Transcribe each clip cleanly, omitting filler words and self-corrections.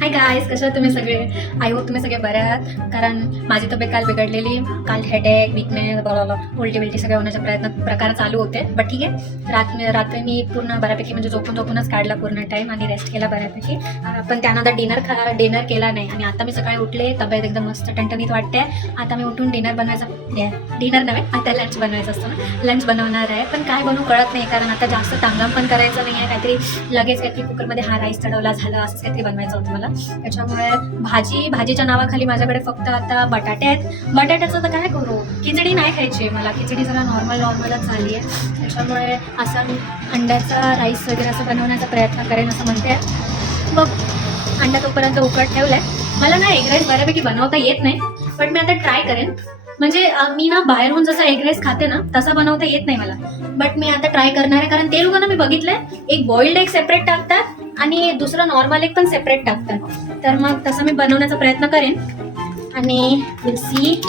Hi guys, कशा आहात तुम्ही सगळे? आय होप तुम्ही सगळे बरे आहात. कारण माझी तब्येत काल बिघडलेली. काल हेडेक, वीकनेस, उलटी बिलटी सगळे होण्याचे प्रकार चालू होते. बट ठीक आहे, रात्री मी पूर्ण बऱ्यापैकी म्हणजे झोपूनच काढला पूर्ण टाईम आणि रेस्ट केला बऱ्यापैकी. पण त्यानंतर डिनर केला नाही. आणि आता मी सकाळी उठले, तब्येत एकदम मस्त टणटणीत वाटते. आता मी उठून डिनर नव्हे, आता लंच बनवायचं असतं ना, लंच बनवणार आहे. पण काय बनवू कळत नाही, कारण आता जास्त तांगम पण करायचं नाही आहे. काहीतरी कुकरमध्ये राईस चढवला झालं असं काहीतरी बनवायचं होतं मला. त्याच्यामुळे भाजीच्या नावाखाली माझ्याकडे फक्त आता बटाटे आहेत. बटाट्याचं तर काय करू, खिचडी नाही खायची आहे मला. खिचडी जरा नॉर्मलच झाली आहे. त्याच्यामुळे असं अंड्याचा राईस वगैरे असं बनवण्याचा प्रयत्न करेन असं म्हणते. बघ, अंडा तोपर्यंत उकळत ठेवलं आहे. मला ना एग राईस बऱ्यापैकी बनवता येत नाही, पण मी आता ट्राय करेन. म्हणजे मी ना बाहेरून जसं एग राईस खाते ना तसा बनवता येत नाही मला. बट मी आता ट्राय करणार आहे, कारण ते लोकांना मी बघितलंय एक बॉइल्ड एग सेपरेट टाकतात आणि दुसरं नॉर्मल एग पण सेपरेट टाकतात. तर मग तसं मी बनवण्याचा प्रयत्न करेन. आणि विल सी.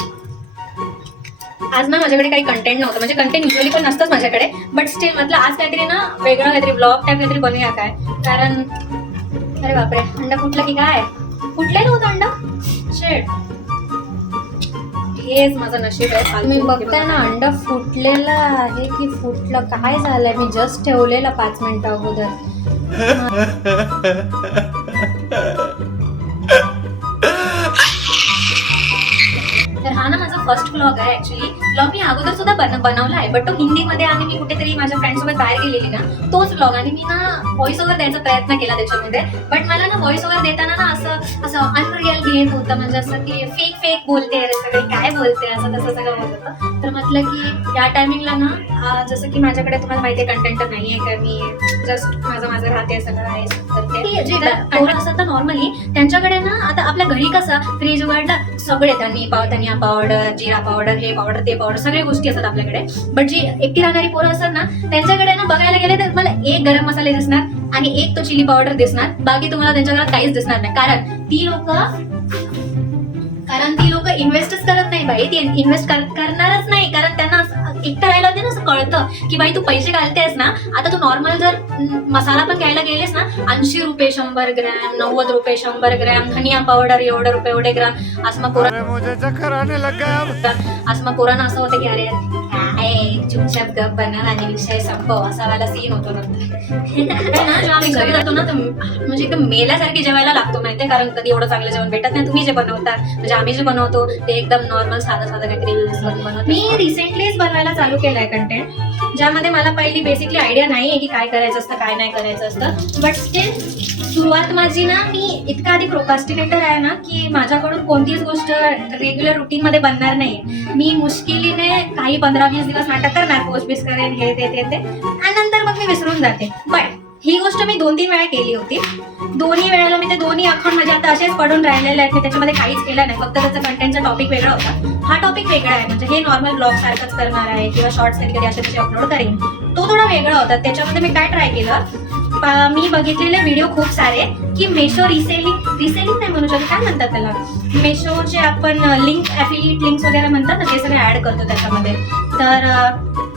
आज ना माझ्याकडे काही कंटेंट नव्हतं, म्हणजे कंटेंट युजली पण नसतंच माझ्याकडे. बट स्टील म्हटलं आज काहीतरी ना वेगळं काहीतरी ब्लॉग टाईप काहीतरी बनवूया काय. कारण अरे बापरे, अंडा फुटलं की काय? फुटलेलं होतं अंडा. शेट, हेच माझं नशीब आहे. मी बघताय ना अंडा फुटलेलं आहे की फुटलं काय झालंय. मी जस्ट ठेवलेलं 5 मिनिटं अगोदर. तर हा ना माझा फर्स्ट व्लॉग आहे. ऍक्च्युली व्लॉग मी अगोदर सुद्धा बनवला आहे, बट तो हिंदीमध्ये. आणि मी कुठेतरी माझ्या फ्रेंड्ससोबत बाहेर गेलेली ना, तोच व्लॉग. आणि मी ना व्हॉइस ओव्हर द्यायचा प्रयत्न केला त्याच्यामध्ये. बट मला ना व्हॉइस ओव्हर देताना ना असं अनरिअल येत होतं. म्हणजे असं की फेक बोलते, सगळे काय बोलते, असं तसं सगळं होत होतं. तर म्हटलं की या टायमिंगला ना जसं की माझ्याकडे तुम्हाला माहिती आहे कंटेंट नाही आहे का, मी जस्ट माझं राहते सगळं आहे. तर ते जे पोरं असतात ना नॉर्मली, त्यांच्याकडे ना आता आपल्या घरी कसं फ्रीज उघडलं सगळे धनिया पावडर, जिरा पावडर, हे पावडर ते पावडर सगळ्या गोष्टी असतात आपल्याकडे. बट जी एकटी राहणारी पोरं असतात ना, त्यांच्याकडे ना बघायला गेले तर मला एक गरम मसाले दिसणार आणि एक तो चिली पावडर दिसणार. बाकी तुम्हाला त्यांच्या घरात काहीच दिसणार नाही. कारण ती लोक इन्व्हेस्टच करत नाही बाई. ती इन्व्हेस्ट करणारच नाही. कारण त्यांना एकटं राहायला होते ना, असं कळतं की बाई तू पैसे घालतेस ना. आता तू नॉर्मल जर मसाला पण घ्यायला गेलेस ना, 80 रुपये 100 ग्रॅम, 90 रुपये 100 ग्रॅम, धनिया पावडर एवढे ग्राम. आसमा पोरांना असं होतं की अरे चुपचाप गप बनव आणि विषय संपव, असा वाला सीन होतो जेव्हा आम्ही घरी जातो ना, तर म्हणजे एकदम मेल्यासारखी जेवायला लागतो माहितीये. कारण कधी एवढं चांगलं जेवण भेटत नाही. तुम्ही जे बनवता, म्हणजे आम्ही जे बनवतो ते एकदम नॉर्मल साधं काहीतरी बनवतो. मी रिसेंटलीच बनवायला चालू केलंय कंटेंट, ज्यामध्ये मला पहिली बेसिकली आयडिया नाहीये की काय करायचं असतं काय नाही करायचं असतं. बट स्टील सुरुवात माझी ना, मी इतका आधी प्रोकास्टिनेटर आहे ना की माझ्याकडून कोणतीच गोष्ट रेग्युलर रुटीन मध्ये बनणार नाही. मी मुश्किलीने काही 15-20 दिवस नाटक करणार, पोस्ट बिस करेन, हे ते आणि नंतर मग मी विसरून जाते. बट ही गोष्ट मी 2-3 वेळा केली होती. दोन्ही वेळेला मी ते दोन्ही अकाउंट माझे आता असेच पडून राहिलेले आहेत. मी त्याच्यामध्ये काहीच केलं नाही, फक्त त्याचा कंटेंटचा टॉपिक वेगळा होता. हा टॉपिक वेगळा आहे, म्हणजे हे नॉर्मल ब्लॉग सारखंच करणार आहे किंवा शॉर्ट्स कधी असे तसे अपलोड करेन. तो थोडा वेगळा होता. त्याच्यामध्ये मी काय ट्राय केलं, मी बघितलेले व्हिडिओ खूप सारे की मेशो रिसेलिंग नाही म्हणू शकत, काय म्हणतात त्याला, मेशोचे आपण ॲफिलिएट लिंक्स वगैरे म्हणतात ना, ते सगळे ऍड करतो त्याच्यामध्ये. तर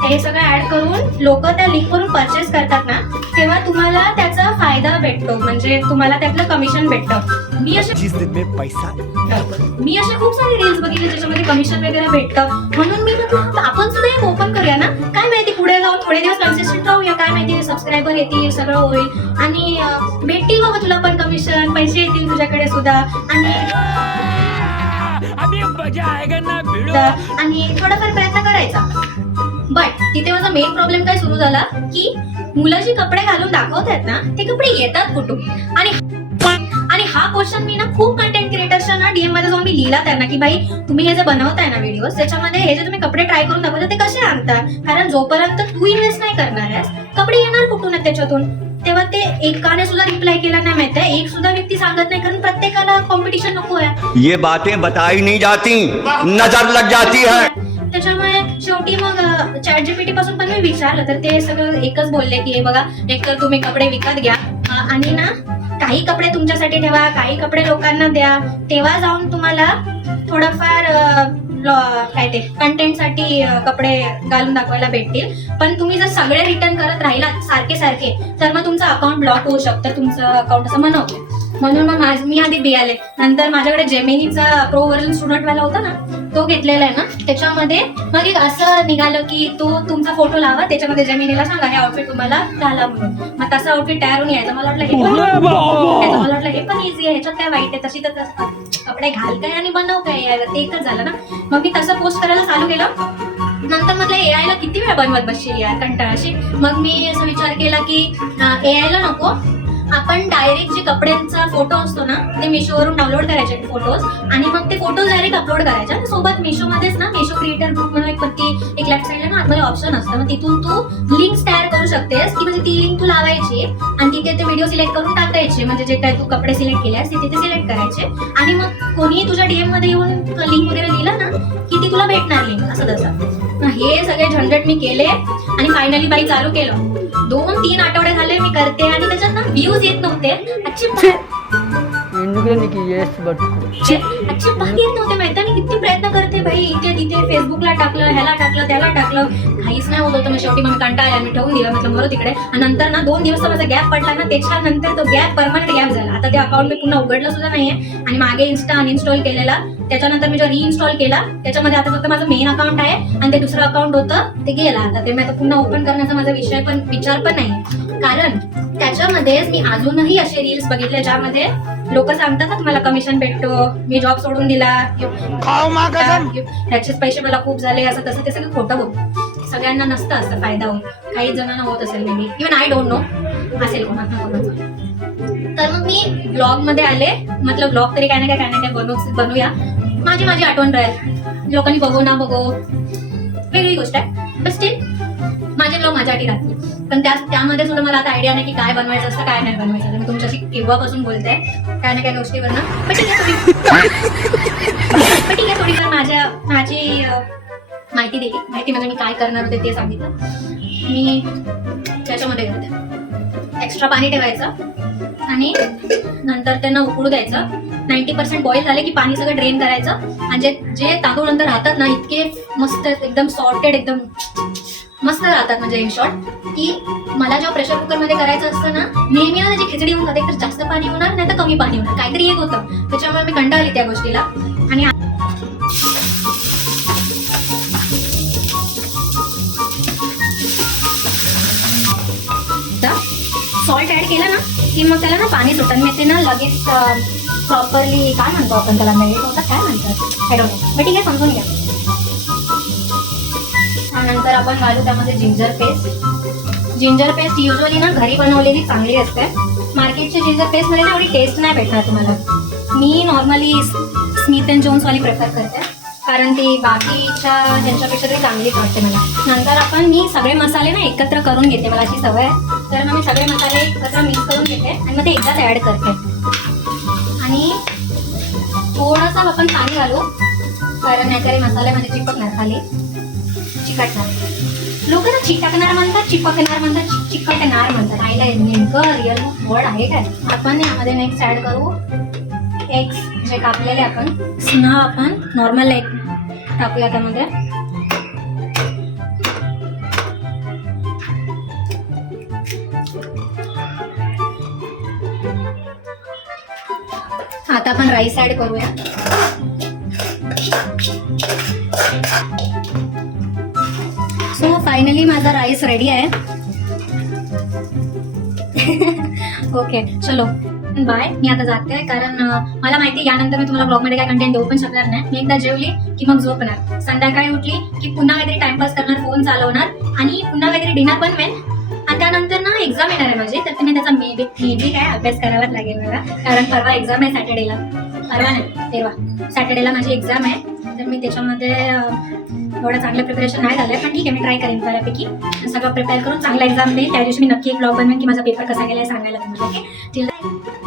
हे सगळं ऍड करून लोक त्या लिंकवरून परचेस करतात ना, तेव्हा तुम्हाला त्याचा फायदा भेटतो. म्हणजे तुम्हाला त्यातलं कमिशन भेटतं. मी असे खूप सारे रील्स बघितले ज्याच्यामध्ये कमिशन वगैरे भेटतं. म्हणून मी म्हटलं आपण सुद्धा एक ओपन करूया ना, काय माहिती पुढे जाऊन थोडे दिवस कन्सिस्टंट राहूया, काय माहिती सबस्क्रायबर येतील, सगळं होईल आणि भेटतील बाबा तुला पण कमिशन, पैसे येतील तुझ्याकडे सुद्धा. आणि थोडाफार प्रयत्न करायचा. बट तिथे माझा मेन प्रॉब्लेम काय सुरू झाला की मुलं जी कपडे घालून दाखवतात ना, ते कपडे येतात कुठून. आणि हा क्वेश्चन मी ना खूप कंटेंट क्रिएटर्सच्या ना डीएम मध्ये जाऊन मी लिहिला त्यांना की भाई तुम्ही हे जे बनवताय ना व्हिडिओ, त्याच्यामध्ये हे जे तुम्ही कपडे ट्राय करून दाखवता ते कसे आणता. कारण जोपर्यंत तू इन्व्हेस्ट नाही करणार आहेस, कपडे येणार कुठून आहेत त्याच्यातून. तेव्हा ते एकाने सुद्धा रिप्लाय केला नाही माहितीये, एक सुद्धा व्यक्ती सांगत नाही. कारण प्रत्येकाला कॉम्पिटिशन नको आहे. ये बातें बताई नहीं जाती, नजर लग जाती है. त्याच्यामुळे शेवटी मग ChatGPT पासून पण मी विचारलं, तर ते सगळं एकच बोलले की हे बघा, एकतर तुम्ही कपडे विकत घ्या आणि ना काही कपडे तुमच्यासाठी ठेवा, काही कपडे लोकांना द्या, तेव्हा जाऊन तुम्हाला थोडंफार काय ते कंटेंटसाठी कपडे घालून दाखवायला भेटतील. पण तुम्ही जर सगळे रिटर्न करत राहिला सारखे तर मग तुमचं अकाउंट ब्लॉक होऊ शकतं, तुमचं अकाउंट असं म्हणवतं. म्हणून मग मी आधी बी आले. नंतर माझ्याकडे जेमिनीचा प्रो व्हर्जन स्टुडंटवाला होता ना, तो घेतलेला आहे ना. त्याच्यामध्ये मग एक असं निघालं की तो तुमचा फोटो लावा, त्याच्यामध्ये जेमिनीला सांगा हे आउटफिट तुम्हाला घाला म्हणून. मग तसं आउटफिट तयार होऊन यायचं. मला वाटलं हे पण इझी आहे, ह्याच्यात काय वाईट आहे, तशी तर कपडे घाल काय आणि बनव काय, ते एकच झालं ना. मग मी तसं पोस्ट करायला चालू केलं. नंतर म्हटलं AI ला किती वेळा बनवत बसशील यार, कंटाळाशी. मग मी असा विचार केला की AI ला नको, आपण डायरेक्ट जे कपड्यांचा फोटो असतो ना ते मिशोवरून डाउनलोड करायचे फोटोज, आणि मग ते फोटोज डायरेक्ट अपलोड करायचे. आणि सोबत मिशोमध्येच ना मिशो क्रिएटर ग्रुप म्हणून एक लेफ्ट साईडला ना आतमध्ये ऑप्शन असतं. मग तिथून तू लिंक्स तयार करू शकतेस, की म्हणजे ती लिंक तू लावायची आणि तिथे ते व्हिडिओ सिलेक्ट करून टाकायचे. म्हणजे जे काय तू कपडे सिलेक्ट केलेस ते तिथे सिलेक्ट करायचे, आणि मग कोणीही तुझ्या DM मध्ये येऊन लिंक वगैरे दिला ना की ती तुला भेटणार लिंक, असं तसं. हे सगळे झंझट मी केले आणि फायनली बाई चालू केलं. 2-3 आठवडे झाले मी करते आणि त्याच्यात ना व्ह्यूज येत नव्हते. अजिबात येत नव्हते. माहिती मी किती प्रयत्न करते भाई, इथे तिथे फेसबुकला टाकलं, ह्याला टाकलं, त्याला टाकलं, काहीच नाही होत होतं. मग शेवटी मग कंटाळा मी ठेवून दिला, म्हटलं बरं तिकडे. आणि नंतर ना 2 दिवस माझा गॅप पडला ना, त्याच्यानंतर तो गॅप परमनंट गॅप झाला. आता ते अकाउंट मी पुन्हा उघडलं सुद्धा नाहीये, आणि मागे इन्स्टा अनइन्स्टॉल केलेला. त्याच्यानंतर मी जो रिइन्स्टॉल केला त्याच्यामध्ये आता फक्त माझं मेन अकाउंट आहे, आणि ते दुसरं अकाउंट होतं ते गेला. आता ते मी आता पुन्हा ओपन करण्याचा माझा विचार पण नाही, कारण त्याच्यामध्ये मी अजूनही असे रील्स बघितले ज्यामध्ये लोक सांगतात ना तुम्हाला कमिशन भेटतो, मी जॉब सोडून दिला, ह्याचेच पैसे मला खूप झाले, असं तसं. ते सगळं खोटं होतं. सगळ्यांना नसतं असं फायदा होऊन, काही जणांना होत असेल, may be even I don't know असेल कोणाचं. तर मग मी ब्लॉग मध्ये आले, म्हटलं ब्लॉग तरी काय ना काय बनवूया, माझी आठवण राहील. लोकांनी बघो ना बघो वेगळी गोष्ट आहे, पण स्टील माझे ब्लॉग माझ्यासाठी राहतील. पण त्यामध्ये सुद्धा मला आता आयडिया नाही की काय बनवायचं असतं काय नाही बनवायचं. मी तुमच्याशी केव्हापासून बोलते काय ना काय गोष्टीवर ना, पण ठीक आहे थोडीफार माझी माहिती दिली. माहिती म्हणजे मी काय करणार होते ते सांगितलं. मी त्याच्यामध्ये करते एक्स्ट्रा पाणी ठेवायचं, आणि नंतर त्यांना उकळू द्यायचं. 90% बॉईल झाले की पाणी सगळं ड्रेन करायचं. आणि जे तांदूळ नंतर राहतात ना इतके मस्त एकदम सॉर्टेड, एकदम मस्त राहतात. म्हणजे इन शॉर्ट की मला जेव्हा प्रेशर कुकर मध्ये करायचं असतं ना, नेहमी ना त्याची खिचडी होऊन जाते, तर जास्त पाणी होणार नाही तर कमी पाणी होणार, काहीतरी एक होतं. त्याच्यामुळे मी कंटाळली त्या गोष्टीला. आणि सॉल्ट ऍड केलं ना की मग त्याला ना पाणी सुटत नाही, ते ना लगेच प्रॉपरली काय म्हणतो आपण त्याला, मेल्ट होतात, काय म्हणतात आय डोंट नो, बट ठीक आहे समजून घ्या. नंतर आपण घालू त्यामध्ये जिंजर पेस्ट युजली ना घरी बनवलेली चांगली असते. मार्केटच्या जिंजर पेस्ट मध्ये ना एवढी टेस्ट नाही भेटणार तुम्हाला. मी नॉर्मली स्मिथ अँड जोन्स वाली प्रेफर करते, कारण ती बाकीच्या ह्यांच्यापेक्षा तरी चांगलीच वाटते मला. नंतर मी सगळे मसाले ना एकत्र करून घेते, मला अशी सवय आहे. तर मग मी सगळे मसाले एकत्र मिक्स करून घेते आणि मग ते एकदाच ऍड करते. आणि थोडंसं आपण पाणी घालू, कारण याकडे मसाल्यामध्ये चिपकणार, खाली चिकटणार. लोक ना चिकटणार म्हणतात, चिपकणार म्हणतात, चिकटणार म्हणतात. आईला नेमकं रिअल वर्ड आहे काय. आपण यामध्ये नेक्स्ट ऍड करू एग्स जे कापलेले. आपण नॉर्मल एग टाकूया त्यामध्ये. आता आपण राईस ऍड करूया. सो फायनली माझा राईस रेडी आहे. ओके चलो बाय. मी आता जाते, कारण मला माहिती यानंतर मी तुम्हाला ब्लॉगमध्ये काय कंटेंट देऊ पण शकणार नाही. मी एकदा जेवली की मग झोपणार, संध्याकाळी उठली की पुन्हा काहीतरी टाइमपास करणार, फोन चालवणार, आणि पुन्हा काहीतरी डिनर बनवेन. आणि त्यानंतर ना एक्झाम येणार आहे माझी, तर तुम्ही त्याचा मे बी काय अभ्यास करावाच लागेल मला, कारण परवा एक्झाम आहे सॅटर्डेला. परवा नाही तेव्हा सॅटर्डेला माझी एक्झाम आहे. तर मी त्याच्यामध्ये एवढं चांगलं प्रिपरेशन नाही झालंय, पण ठीक आहे मी ट्राय करेन बऱ्यापैकी सगळं प्रिपेअर करून चांगला एक्झाम देईन. त्या दिवशी मी नक्की एक ब्लॉग बनवेन की माझा पेपर कसा गेलाय सांगायला तुम्हाला. ओके.